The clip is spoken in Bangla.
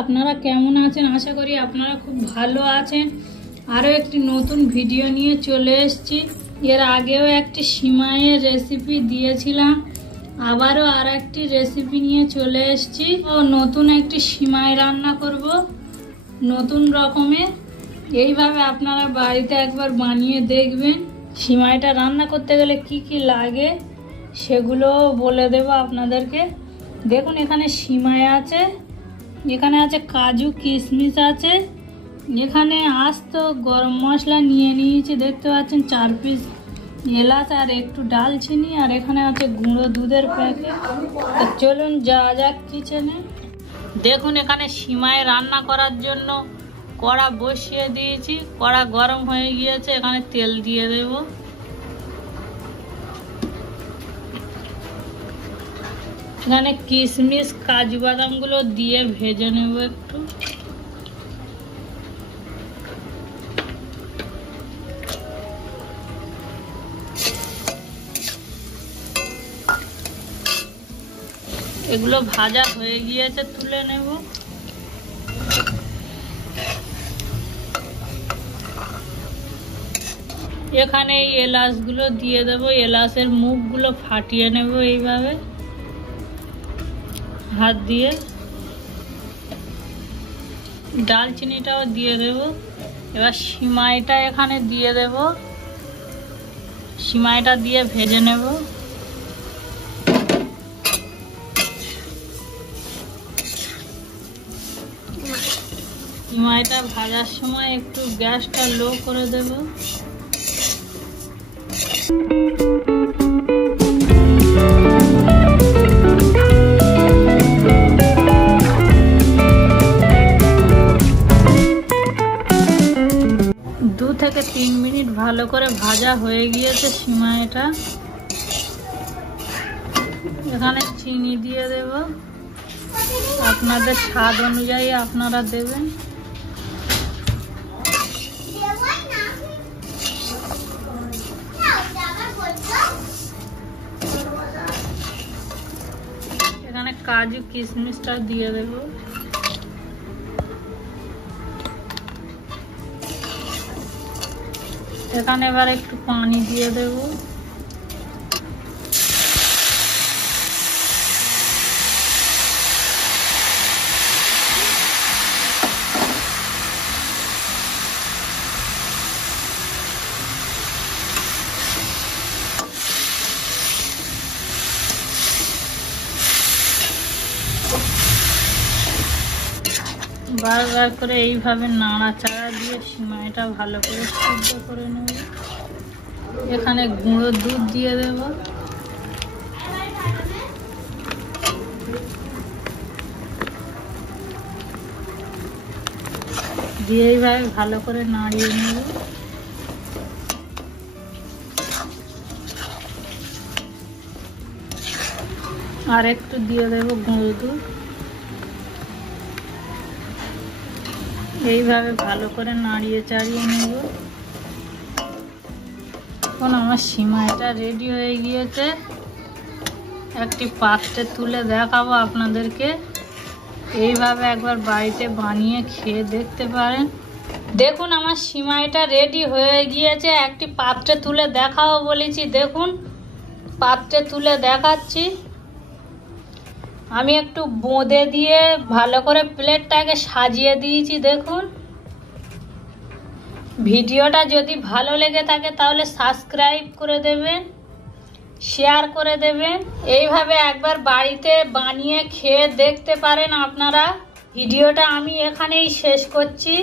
আপনারা কেমন আছেন? আশা করি আপনারা খুব ভালো আছেন। আরও একটি নতুন ভিডিও নিয়ে চলে এসেছি। এর আগেও একটি সিমাইয়ের রেসিপি দিয়েছিলাম, আবারও আর একটি রেসিপি নিয়ে চলে এসেছি। ও নতুন একটি সিমাই রান্না করব নতুন রকমের। এইভাবে আপনারা বাড়িতে একবার বানিয়ে দেখবেন। সিমাইটা রান্না করতে গেলে কি কি লাগে সেগুলো বলে দেব আপনাদেরকে। দেখুন, এখানে সিমাই আছে, এখানে আছে কাজু কিশমিশ আছে, এখানে আস্ত গরম মশলা নিয়ে নিয়েছি, দেখতে পাচ্ছেন 4 পিস এলাচ আর একটু ডালচিনি, আর এখানে আছে গুঁড়ো দুধের প্যাকেট। তো চলুন যাওয়া যাক কিচেনে। দেখুন, এখানে সিমাই রান্না করার জন্য কড়া বসিয়ে দিয়েছি, কড়া গরম হয়ে গিয়েছে। এখানে তেল দিয়ে দেব। এখানে কিশমিশ কাজু বাদামগুলো দিয়ে ভেজে নেব একটু। এগুলো ভাজা হয়ে গিয়েছে, তুলে নেব। এখানে এই এলাচগুলো দিয়ে দেব, এলাচের মুখগুলো ফাটিয়ে নেব এইভাবে হাত দিয়ে। ডালচিনিটাও দিয়ে দেব। এবার সিমাইটা এখানে দিয়ে দেব, সিমাইটা দিয়ে ভেজে নেব। সিমাইটা ভাজার সময় একটু গ্যাসটা লো করে দেব। দু থেকে 3 মিনিট ভালো করে ভাজা হয়ে গিয়েছে সিমাইটা। এখানে চিনি দিয়ে দেব, আপনাদের স্বাদ অনুযায়ী আপনারা দেবেন। এখানে কাজু কিশমিশটা দিয়ে দেব। এখানে এবার একটু পানি দিয়ে দেব। বারবার করে এইভাবে নাড়াচাড়া দিয়ে সিমাইটা ভালো করে সিদ্ধ করে নেব। এখানে গুঁড়ো দুধ দিয়ে দেব। দিয়ে এইভাবে ভালো করে নাড়িয়ে নেব। আর একটু দিয়ে দেব গুঁড়ো দুধ। এইভাবে ভালো করে নাড়িয়ে চাড়িয়ে নেব। এখন আমার সিমাইটা রেডি হয়ে গিয়েছে। একটি পাত্রে তুলে দেখাবো আপনাদেরকে। এইভাবে একবার বাড়িতে বানিয়ে খেয়ে দেখতে পারেন। দেখুন, আমার সিমাইটা রেডি হয়ে গিয়েছে। একটি পাত্রে তুলে দেখাবো বলেছি, দেখুন পাত্রে তুলে দেখাচ্ছি। আমি একটু বোঁদে দিয়ে ভালো করে প্লেটটাকে সাজিয়ে দিয়েছি। দেখুন, ভিডিওটা যদি ভালো লেগে থাকে তাহলে সাবস্ক্রাইব করে দেবেন, শেয়ার করে দেবেন। এইভাবে একবার বাড়িতে বানিয়ে খেয়ে দেখতে পারেন আপনারা। ভিডিওটা আমি এখানেই শেষ করছি।